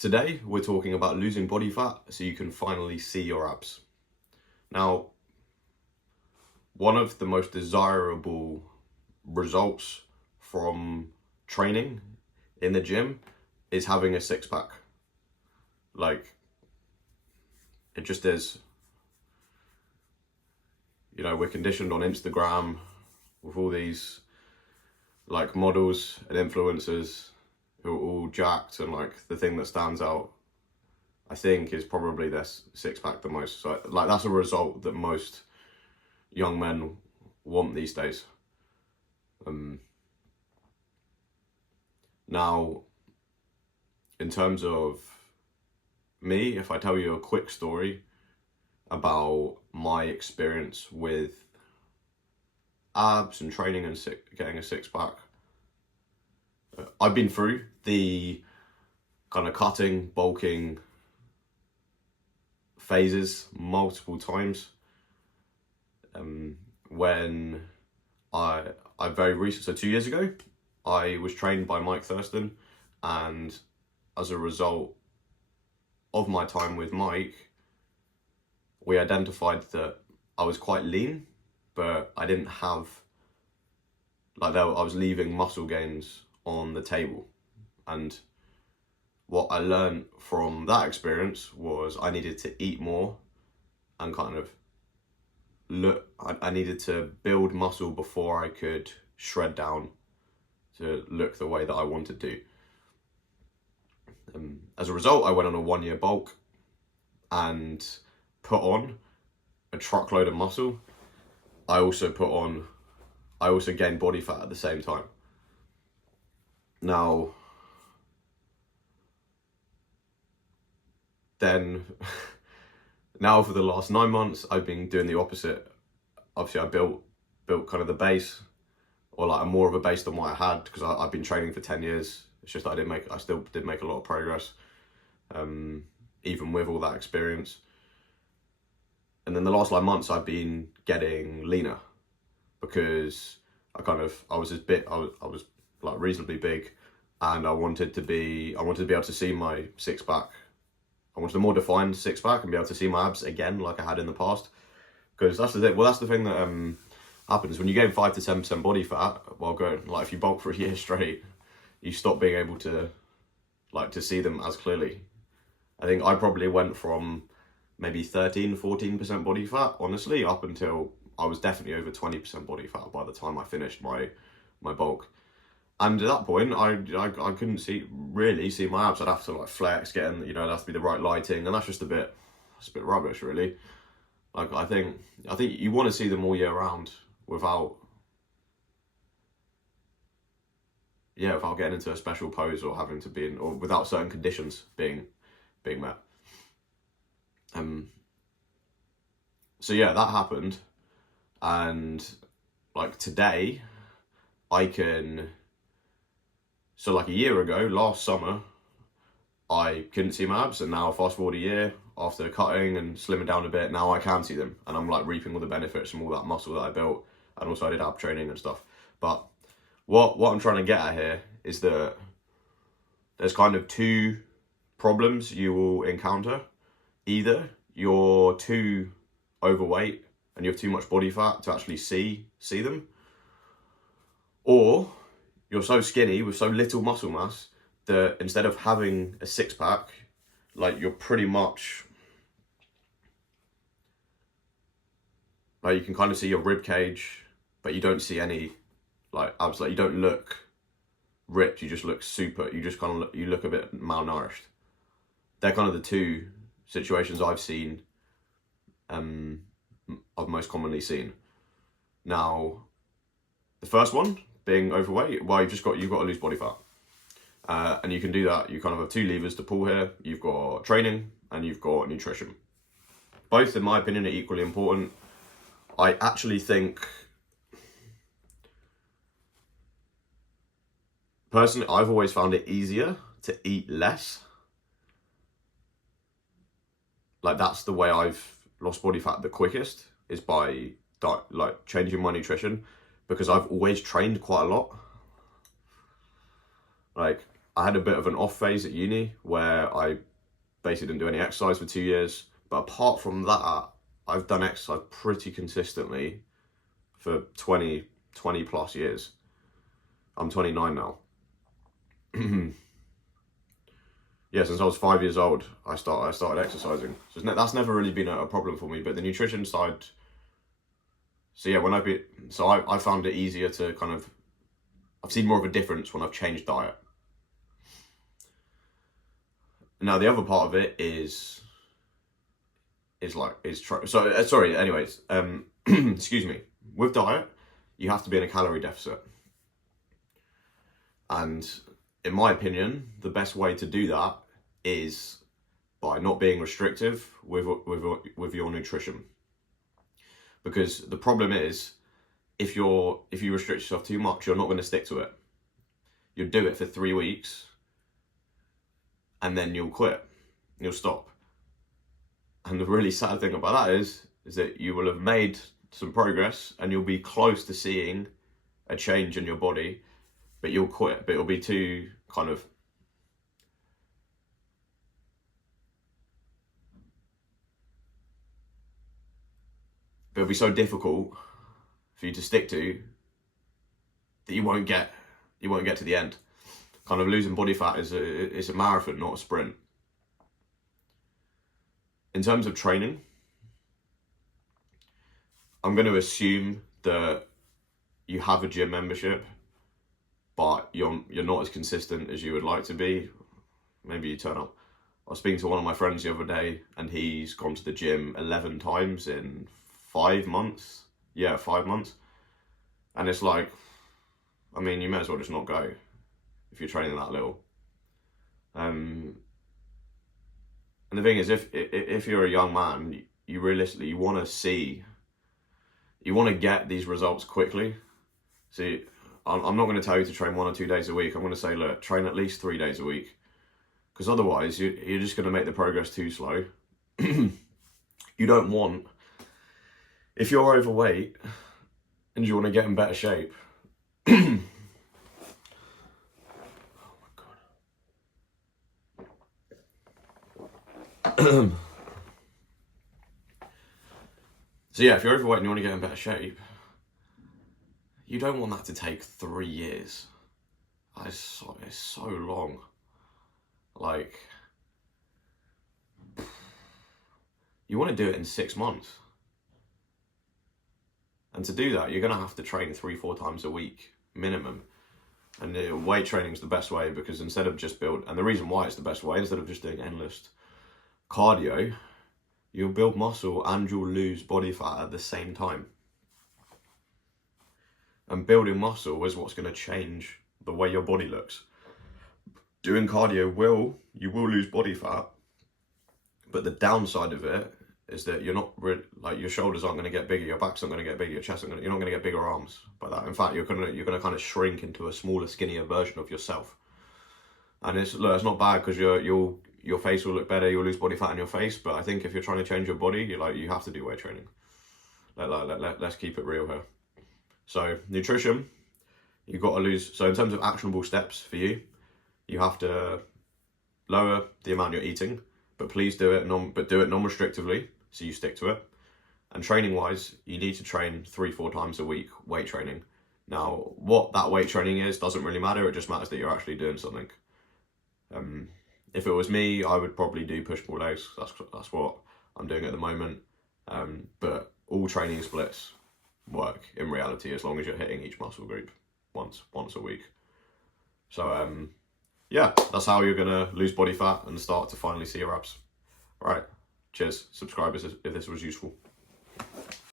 Today, we're talking about losing body fat so you can finally see your abs. Now, one of the most desirable results from training in the gym is having a six pack. Like, it just is. You know, we're conditioned on Instagram with all these like models and influencers who are all jacked, and like the thing that stands out, I think, is probably their six pack the most. So like that's a result that most young men want these days. Now, in terms of me, if I tell you a quick story about my experience with abs and training and getting a six pack, I've been through the kind of cutting, bulking phases multiple times. When I very recent, so 2 years ago, I was trained by Mike Thurston, and as a result of my time with Mike, we identified that I was quite lean, but I didn't have, like, I was leaving muscle gains on the table. And what I learned from that experience was I needed to eat more and kind of I needed to build muscle before I could shred down to look the way that I wanted to. As a result, I went on a 1 year bulk and put on a truckload of muscle. I also gained body fat at the same time. Now, now for the last 9 months, I've been doing the opposite. Obviously, I built kind of the base, or like more of a base than what I had, because I've been training for 10 years. It's just I still did make a lot of progress, even with all that experience. And then the last 9 months, I've been getting leaner because I was like reasonably big, and I wanted to be able to see my six pack. I wanted a more defined six pack and be able to see my abs again like I had in the past. Because that's the thing. Well, that's the thing that happens when you gain 5 to 10% body fat while going, like, if you bulk for a year straight, you stop being able to see them as clearly. I think I probably went from maybe 14% body fat, honestly, up until I was definitely over 20% body fat by the time I finished my bulk. And at that point, I couldn't really see my abs. I'd have to like flex, it'd have to be the right lighting, and that's a bit rubbish, really. Like, I think you want to see them all year round without getting into a special pose or having to be or without certain conditions being met. So yeah, that happened, and like today, so like a year ago, last summer, I couldn't see my abs, and now fast forward a year after cutting and slimming down a bit, now I can see them, and I'm like reaping all the benefits from all that muscle that I built, and also I did ab training and stuff. But what I'm trying to get at here is that there's kind of two problems you will encounter. Either you're too overweight and you have too much body fat to actually see them, or you're so skinny with so little muscle mass that instead of having a six pack, like, you're pretty much like, you can kind of see your rib cage, but you don't see any like abs. Like, you don't look ripped, you just look you just kind of you look a bit malnourished. They're kind of the two situations I've seen, I've most commonly seen. Now, the first one being overweight, well, you've got to lose body fat, and you can do that. You kind of have two levers to pull here. You've got training and you've got nutrition. Both, in my opinion, are equally important. I actually think, personally, I've always found it easier to eat less. Like, that's the way I've lost body fat the quickest, is by changing my nutrition, because I've always trained quite a lot. Like, I had a bit of an off phase at uni where I basically didn't do any exercise for 2 years. But apart from that, I've done exercise pretty consistently for 20 plus years. I'm 29 now. Yeah, since I was 5 years old, I started exercising. So that's never really been a problem for me. But the nutrition side, so yeah, I found it easier to kind of, I've seen more of a difference when I've changed diet. Now the other part of it is sorry. Anyways, excuse me. With diet, you have to be in a calorie deficit, and in my opinion, the best way to do that is by not being restrictive with your nutrition. Because the problem is, if you restrict yourself too much, you're not going to stick to it. You'll do it for 3 weeks, and then you'll quit. You'll stop. And the really sad thing about that is that you will have made some progress, and you'll be close to seeing a change in your body, but you'll quit. But it'll be too kind of it'll be so difficult for you to stick to that you won't get to the end. Kind of losing body fat is a marathon, not a sprint. In terms of training, I'm going to assume that you have a gym membership, but you're not as consistent as you would like to be. Maybe you turn up. I was speaking to one of my friends the other day, and he's gone to the gym 11 times in 5 months. Yeah, 5 months. And it's like, I mean, you may as well just not go if you're training that little. And the thing is, if you're a young man, you realistically, you want to get these results quickly. See, I'm not going to tell you to train 1 or 2 days a week. I'm going to say, look, train at least 3 days a week. Because otherwise, you're just going to make the progress too slow. You don't want, if you're overweight and you want to get in better shape, oh my God. So yeah, if you're overweight and you want to get in better shape, you don't want that to take 3 years. It's so long. Like, you want to do it in 6 months. And to do that, you're going to have to train 3-4 times a week, minimum. And weight training is the best way, because instead of just and the reason why it's the best way, instead of just doing endless cardio, you'll build muscle and you'll lose body fat at the same time. And building muscle is what's going to change the way your body looks. Doing cardio you will lose body fat, but the downside of it is that you're not like, your shoulders aren't going to get bigger, your back's not going to get bigger, your chest you're not going to get bigger arms by that. In fact, you're going to kind of shrink into a smaller, skinnier version of yourself. And it's not bad, because your face will look better, you'll lose body fat in your face. But I think if you're trying to change your body, you have to do weight training. Let's keep it real here. So nutrition, you've got to lose. So in terms of actionable steps for you, you have to lower the amount you're eating, but please do it non-restrictively, so you stick to it. And training wise, you need to train 3-4 times a week, weight training. Now, what that weight training is doesn't really matter. It just matters that you're actually doing something. If it was me, I would probably do push-pull legs. That's what I'm doing at the moment. But all training splits work in reality, as long as you're hitting each muscle group once a week. So yeah, that's how you're gonna lose body fat and start to finally see your abs. All right, cheers. Subscribe if this was useful.